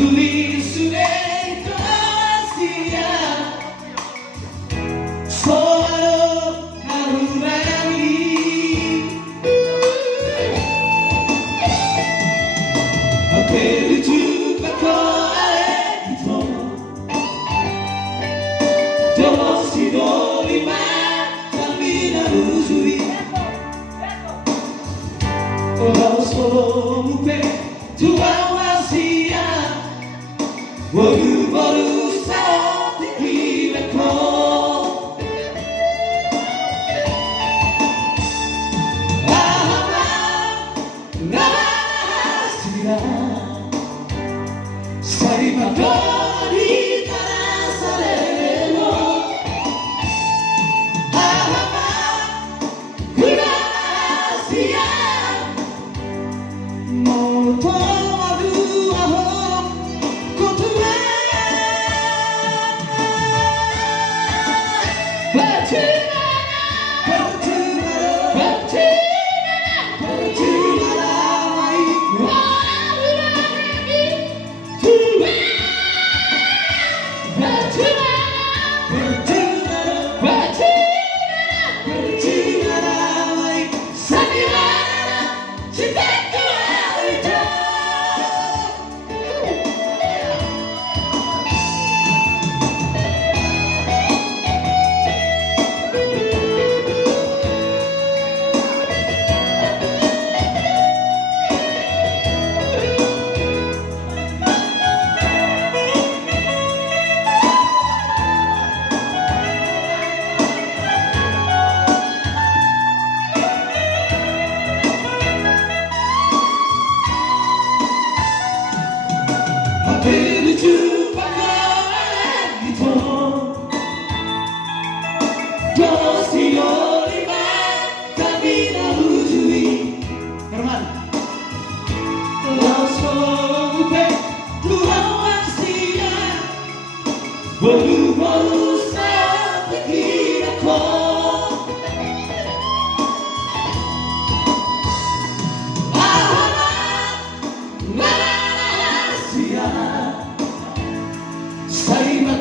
Tulisne Indonesia Solo Harumani Apel jumpa kau itu Dos y dolima Camina ujuri Kalau solo mupe Tua wasia Baru-baru saat dikiraku Lama rahasia Saya dari tanah Salemo Lama rahasia Mau berjumpa lagi toh Dos y olima Camina ujui Herman Los Colombes Tua wasia Baru-baru saat dikiraku Saya